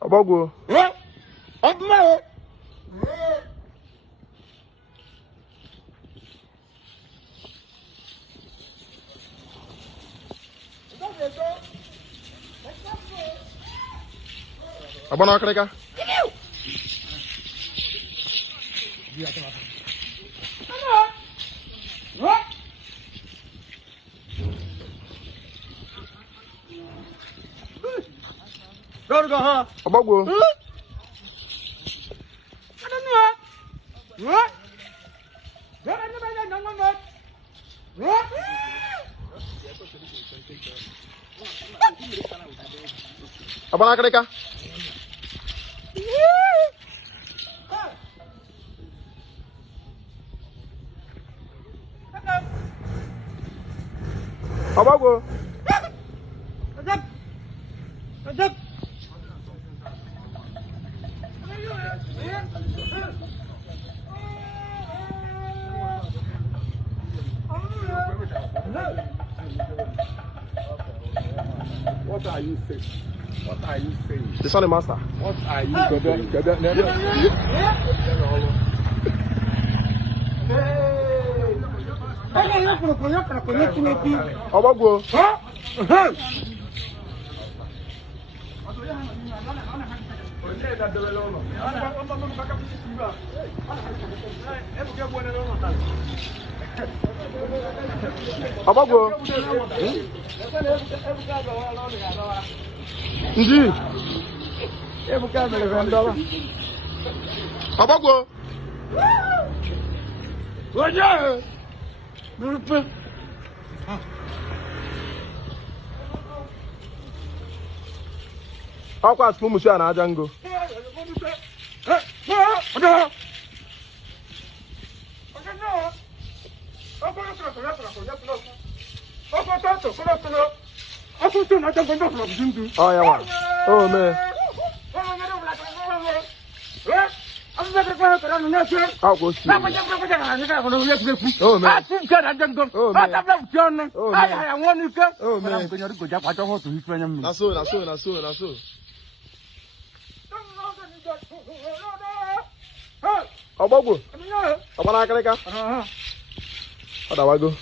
Abago. Abana akreka. Abago. Abana akreka. Abago. What are you saying? What are you saying? The son master. What are you saying? Abago. Abago. Ndi. Abago. Oye. Akwa asmu musu ana ajango. Oh yeah, man. Oh man. I'll go see. Oh man. Oh man. Oh man. That's so. Abago. Abana akreka. Ada wago.